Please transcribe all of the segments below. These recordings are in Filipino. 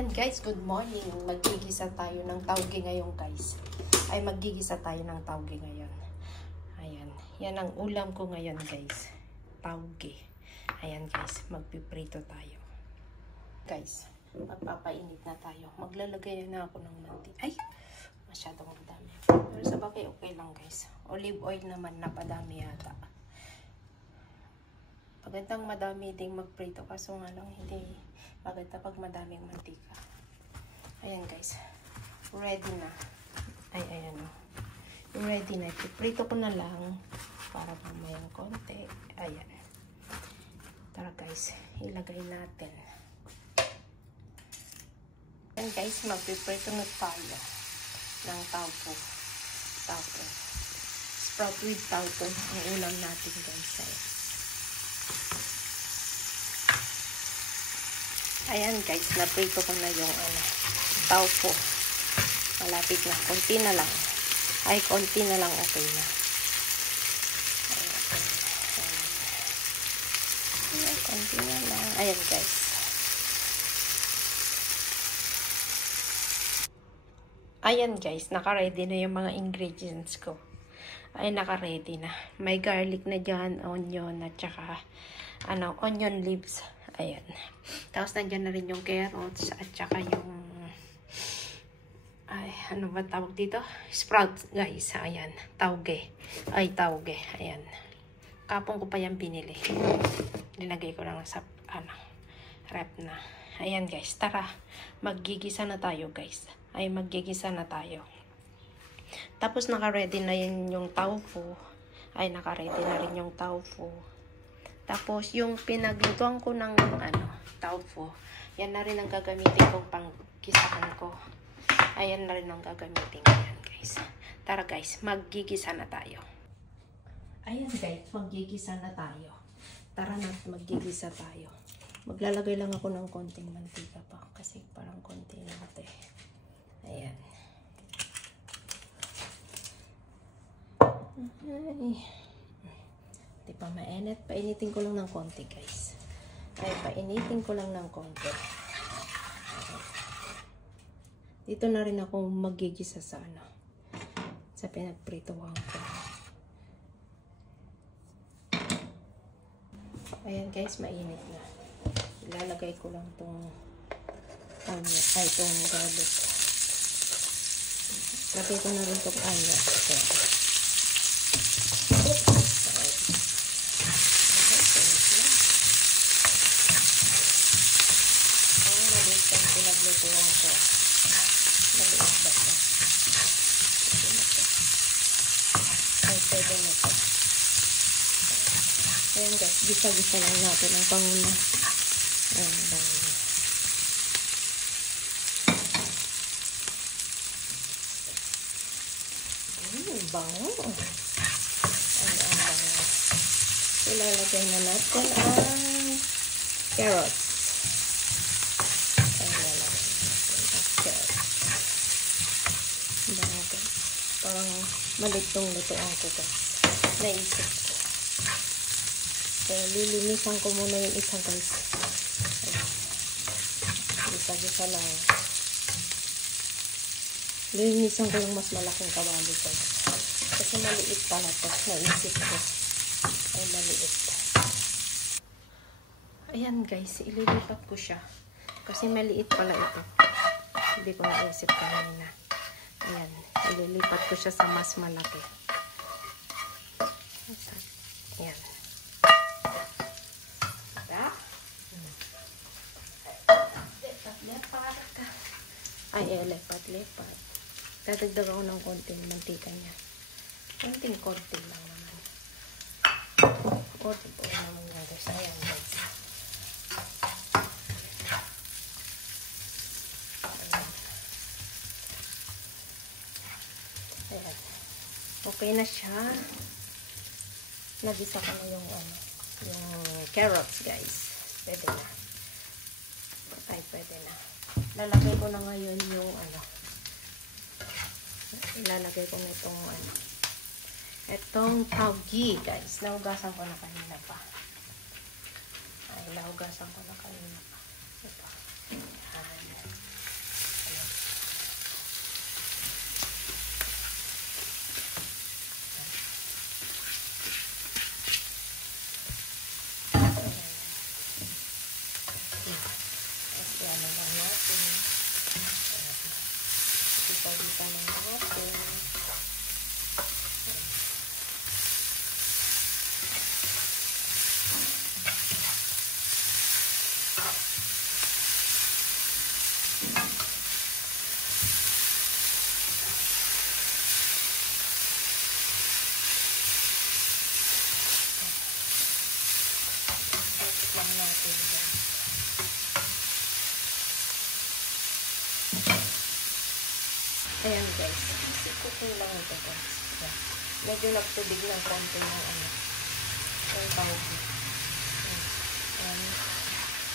Ayan guys, good morning. Maggigisa tayo ng tauge ngayon guys. Maggigisa tayo ng tauge ngayon. Ayan, yan ang ulam ko ngayon guys. Tauge. Ayan guys, magpiprito tayo. Guys, magpapainit na tayo. Maglalagay na ako ng mantika. Ay, masyadong madami. Pero sa bagay okay lang guys. Olive oil naman, napadami yata. Magandang madami ding magprito, kaso nga lang hindi maganda pag madaming mantika. Ayan guys, ready na. Ayan o. Ready na. Iprito ko na lang para mamayang konti. Ayan. Tara guys, ilagay natin. Ayan guys, magpiprito na tayo ng taupo. Sprout with taupo ang ulam natin guys. Ayan guys, naprito ko na yung taupo. Malapit na, konti na lang. Konti na lang, okay na. Ayan, konti na lang. Ayan guys. Ayan guys, naka-ready na yung mga ingredients ko. Ay, naka-ready na. May garlic na dyan, onion, at saka onion leaves. Ayan. Tapos nandiyan na rin yung carrots at saka yung ano ba tawag dito? Sprout guys. Ayan. Tauge. Tauge. Ayan. Kapong ko pa yan pinili. Nilagay ko lang sa rep na. Ayan guys. Tara. Maggigisa na tayo guys. Maggigisa na tayo. Tapos naka-ready na yun yung tofu. Naka-ready na rin yung tofu. Tapos, yung pinaglutuan ko ng tofu, yan na rin ang gagamitin kong panggisahan ko. Ayan na rin ang gagamitin ko yan, guys. Tara, guys, maggigisa na tayo. Ayan, guys, maggigisa na tayo. Tara na, maggigisa tayo. Maglalagay lang ako ng konting mantika pa, kasi parang konti na ito. Ayan. Di pa mainit. Painitin ko lang ng konti guys. Painitin ko lang ng konti. Dito na rin ako magigisa sa sa pinagprituhan ko. Ayan guys, mainit na. Ilalagay ko lang itong garlic. Lagay ko na rin itong onion. Pinaglutuan ko. Maliit ba ito? Pwede na ito. Ayan guys, gisa-gisa lang natin ang panguna. Ayan, bango. Bango. Ayan, bango. Ilalagay na natin ang carrots. Parang malitong lutuan ko guys. Naisip ko. Kaya lilinisan ko muna yung isa guys. Gisa-gisa lang. Lilinisan ko yung mas malaking kawali guys. Kasi maliit pala ito. Naisip ko. Maliit. Ayan guys. Ililipat ko siya. Kasi maliit pala ito. Hindi ko naisip kanina. Ayan, ililipat ko siya sa mas malaki. Ayan. Lepat-lepat. Dadagdag ako ng konting mantika niya. Konting-konti lang naman. Konting naman nga guys. Ayan guys. Ayan. Okay na siya. Nagisa ko na yung carrots guys. Pwede na. Pwede na. Lalagay ko na ngayon yung ilalagay ko na itong tauge guys. Nahugasan ko na kanina pa. Nahugasan ko na kanina pa. Ito. Ayan. Ayan guys. Isikutin lang ito guys. Ayan. Medyo nagtubig ng konti ng ano. Yung tawag. Ayan.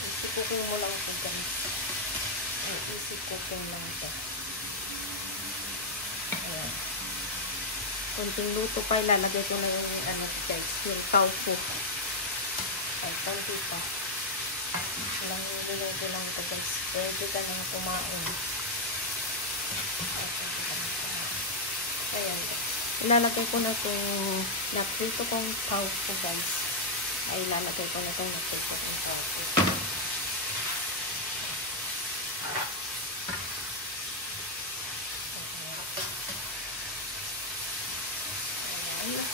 Isikutin mo lang ito guys. Ayan. Isikutin lang ito. Ayan. Konting luto pa. Ilalagay ko na yung ano guys. Yung tofu. Ay, konti pa. Lang niluto lang ito guys. Pwede ka nang kumain. Ayan guys. Ilalagay ko na itong naprito kong tofu guys. Ay, ilalagay ko na itong naprito kong tofu. Ayan.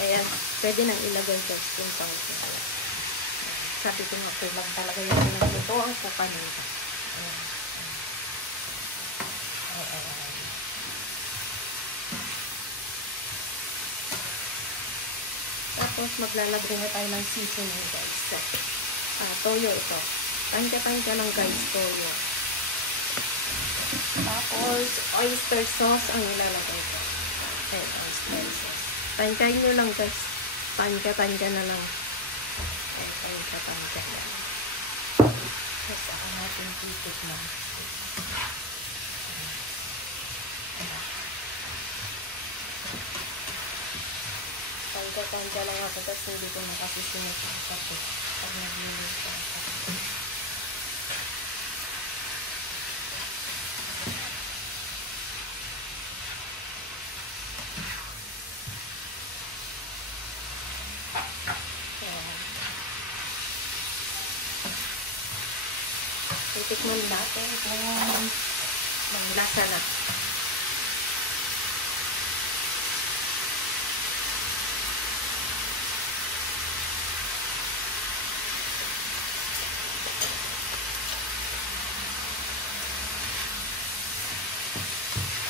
Ayan, pwede nang ilagay guys yung tofu. Sabi ko nga kulang talaga yung pinagluto ang kukanita. Ayan. Ayan. Tapos maglalagay na tayo ng seasoning guys. Toyo ito. Tansya-tansya lang guys, toyo. Tapos oyster sauce ang ilalagay ko. Ayan, oyster sauce. Tansyahin nyo lang guys. Tansya-tansya na lang. Ayan, tansya-tansya lang. Tapos ako natin titik na. Tansya-tansya lang ako kasi hindi ko nakasisunod sa kape. Pag nagluluto ako. Titikman natin kung manglasa na.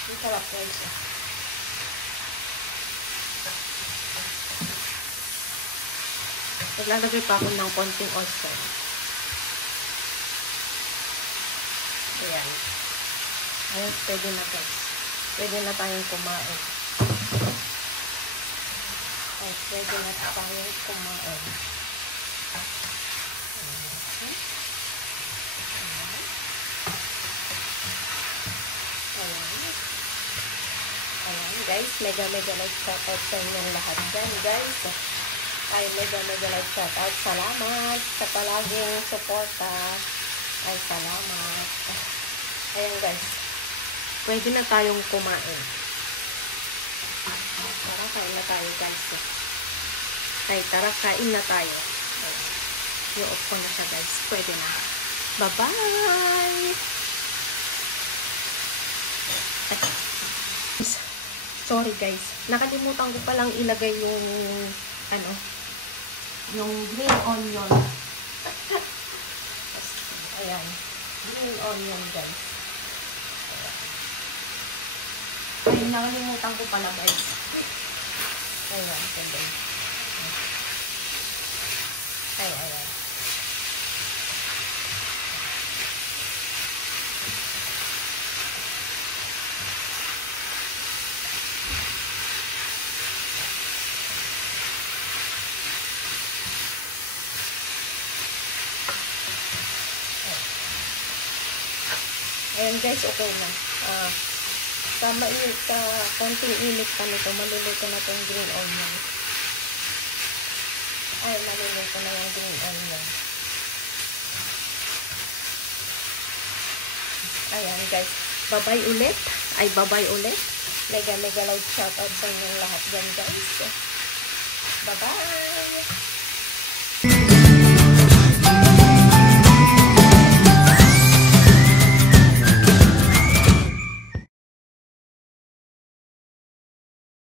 Ang sarap guys. Naglalagay pa ako ng konting oyster. Ayan. Ayan, pwede na guys. Pwede na tayong kumain. Ay, pwede na tayong kumain. Ayan. Ayan guys, mega like shoutout sa inyong lahat dyan guys. Ay, mega like shoutout. Salamat sa palaging suporta. Ay, salamat. Ayan guys. Pwede na tayong kumain. Tara, kain na tayo guys. Ay, tara, kain na tayo. I-off ko na siya guys. Pwede na. Bye-bye! Sorry guys. Nakalimutan ko palang ilagay yung yung green onion. Ayan. Green onion guys. Ay, nakalimutan ko pala guys. Ayan. Sandali. Ay, ayan. Ayan guys, okay na. Sa konting init pa nito, maluluto na itong green onion. Ay, maluluto na yung green onion. Ayan guys, bye-bye ulit. Ay, bye-bye ulit. Mega like shoutout sa inyong lahat dyan guys. Bye-bye!